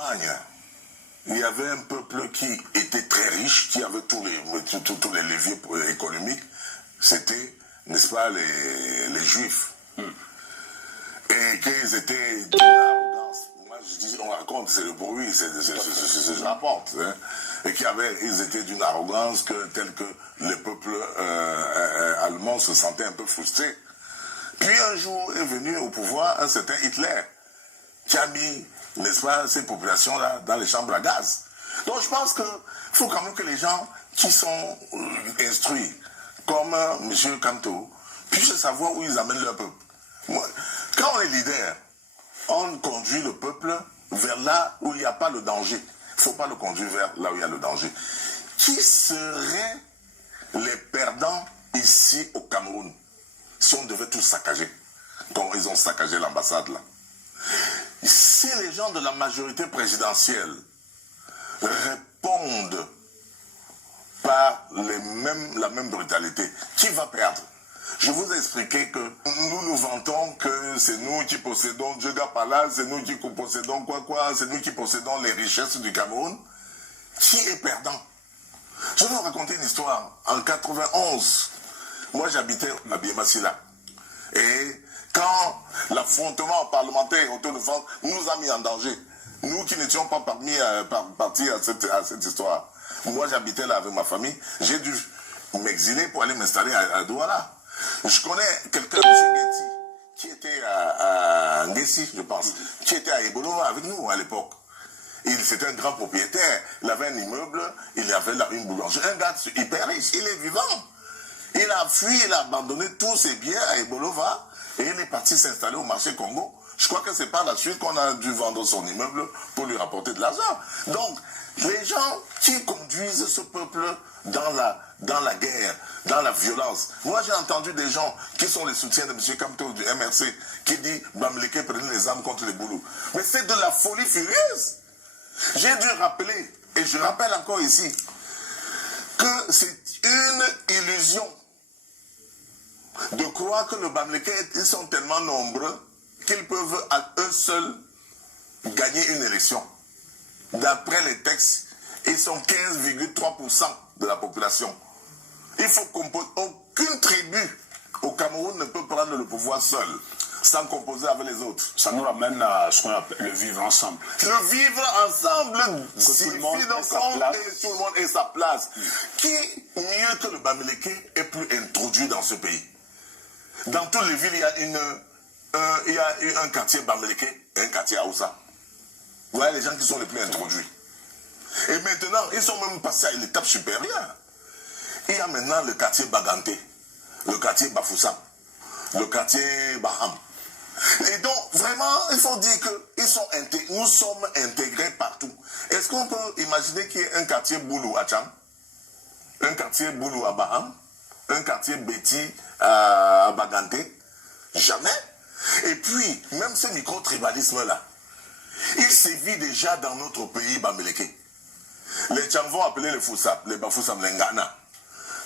Il y avait un peuple qui était très riche, qui avait tous les leviers économiques. C'était, n'est-ce pas, les Juifs. Et qu'ils étaient d'une arrogance. Moi, je dis, on raconte, c'est le bruit, je rapporte. Hein, et qu'ils étaient d'une arrogance telle que le peuple allemand se sentait un peu frustré. Puis un jour est venu au pouvoir un certain Hitler, qui a mis, n'est-ce pas, ces populations-là dans les chambres à gaz. Donc je pense qu'il faut quand même que les gens qui sont instruits, comme M. Kanto, puissent savoir où ils amènent leur peuple. Quand on est leader, on conduit le peuple vers là où il n'y a pas le danger. Il ne faut pas le conduire vers là où il y a le danger. Qui seraient les perdants ici au Cameroun si on devait tout saccager, comme ils ont saccagé l'ambassade là? Si les gens de la majorité présidentielle répondent par la même brutalité, qui va perdre? Je vous ai expliqué que nous nous vantons que c'est nous qui possédons Djega Pala, c'est nous qui possédons c'est nous qui possédons les richesses du Cameroun. Qui est perdant? Je vais vous raconter une histoire. En 91, moi j'habitais à Biémassila. Et quand l'affrontement parlementaire autour de France nous a mis en danger, nous qui n'étions pas partis à cette histoire, moi j'habitais là avec ma famille, j'ai dû m'exiler pour aller m'installer à Douala. Je connais quelqu'un, M. Getty, qui était à Ngessi, je pense, qui était à Ebolova avec nous à l'époque. C'était un grand propriétaire, il avait un immeuble, il avait une boulangerie, un gars hyper riche, il est vivant. Il a fui, il a abandonné tous ses biens à Ebolova et il est parti s'installer au marché Congo. Je crois que c'est par la suite qu'on a dû vendre son immeuble pour lui rapporter de l'argent. Donc, les gens qui conduisent ce peuple dans la guerre, dans la violence. Moi, j'ai entendu des gens qui sont les soutiens de M. Kamto du MRC qui disent « Bamleke prenez les armes contre les Boulous ». Mais c'est de la folie furieuse. J'ai dû rappeler, et je rappelle encore ici, que c'est une illusion de croire que le Bamleke, ils sont tellement nombreux qu'ils peuvent à eux seuls gagner une élection. D'après les textes, ils sont 15,3% de la population. Il faut composer. Aucune tribu au Cameroun ne peut prendre le pouvoir seul, sans composer avec les autres. Ça nous ramène à ce qu'on appelle le vivre ensemble. Le vivre ensemble signifie donc que tout le monde ait sa place. Qui mieux que le Bamileke est plus introduit dans ce pays? Dans toutes les villes, il y a un quartier Bamileke et un quartier Aoussa. Vous voyez les gens qui sont les plus introduits. Et maintenant, ils sont même passés à l'étape supérieure. Il y a maintenant le quartier Baganté, le quartier Bafoussam, le quartier Baham. Et donc, vraiment, il faut dire que nous sommes intégrés partout. Est-ce qu'on peut imaginer qu'il y ait un quartier Boulou à Tcham, un quartier Boulou à Baham, un quartier Betty à Baganté? Jamais. Et puis, même ce micro-tribalisme-là, il sévit déjà dans notre pays Bamileke. Les Tcham vont appeler les Foussam, les Bafoussam, les Ngana,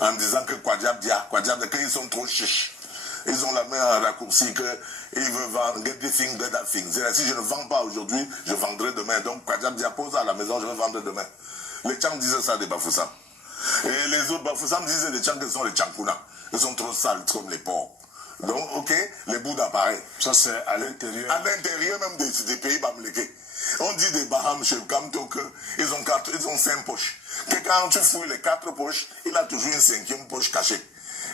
en disant que Kwadjab Dia, ils sont trop chiches. Ils ont la main à raccourci qu'ils veulent vendre, get this thing, get that thing. C'est-à-dire, si je ne vends pas aujourd'hui, je vendrai demain. Donc, Kwadjab Dia pose à la maison, je vais vendre demain. Les Tcham disaient ça des Bafoussam. Et les autres Bafoussam disaient des Tcham que sont les Tchankuna. Ils sont trop sales comme les porcs. Donc, ok, les Bouddhas pareil. Ça, c'est à l'intérieur. À l'intérieur même des pays Bamileke. On dit des Baham chez Kamto qu'ils ont 5 poches. Que quand tu fouilles les 4 poches, il a toujours une 5e poche cachée.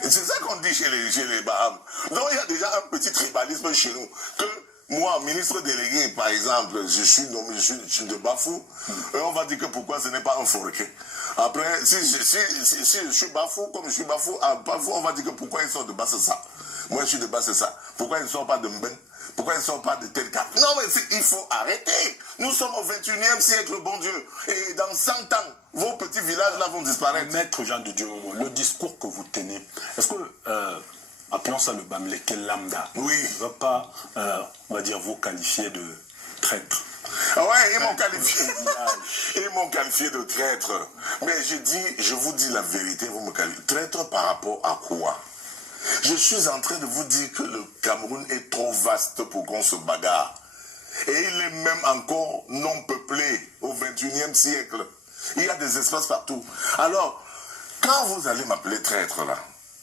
Et c'est ça qu'on dit chez les Baham. Donc il y a déjà un petit tribalisme chez nous. Que moi, ministre délégué, par exemple, je suis de Bafou, et on va dire que pourquoi ce n'est pas un Foreké. Après, si je suis Bafou, comme je suis Bafou, à Bafou, on va dire que pourquoi ils sont de Bassessa. Moi, je suis de Bassessa. Pourquoi ils ne sont pas de Mben? Pourquoi ils ne sont pas de tel cas? Non, mais il faut arrêter. Nous sommes au 21e siècle, bon Dieu. Et dans 100 ans, vos petits villages-là vont disparaître. Maître Jean de Dieu, le discours que vous tenez, est-ce que, appelons ça le Bamileke lambda, oui, ne va pas, on va dire, vous qualifier de traître? Ah ouais, ils m'ont qualifié de traître. Mais je vous dis la vérité, vous me qualifiez. Traître par rapport à quoi? Je suis en train de vous dire que le Cameroun est trop vaste pour qu'on se bagarre. Et il est même encore non peuplé au 21e siècle. Il y a des espaces partout. Alors, quand vous allez m'appeler traître là,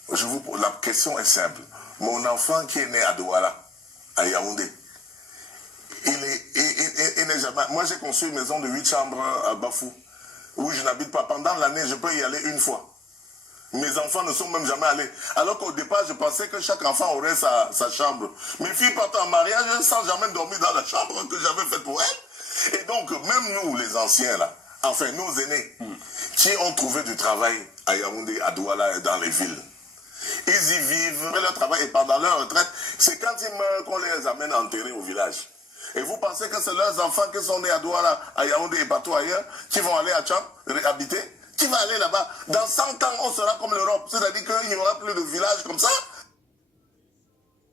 la question est simple. Mon enfant qui est né à Douala, à Yaoundé, il n'est jamais... Moi, j'ai construit une maison de 8 chambres à Bafou, où je n'habite pas. Pendant l'année, je peux y aller une fois. Mes enfants ne sont même jamais allés. Alors qu'au départ, je pensais que chaque enfant aurait sa chambre. Mes filles partent en mariage sans jamais dormir dans la chambre que j'avais faite pour elles. Et donc, même nous, les anciens, là, enfin, nos aînés, qui ont trouvé du travail à Yaoundé, à Douala et dans les villes, ils y vivent, leur travail, et pendant leur retraite, c'est quand ils meurent qu'on les amène enterrer au village. Et vous pensez que c'est leurs enfants qui sont nés à Douala, à Yaoundé et partout ailleurs, qui vont aller à Tcham, habiter? Qui va aller là-bas? Dans 100 ans, on sera comme l'Europe. C'est-à-dire qu'il n'y aura plus de villages comme ça.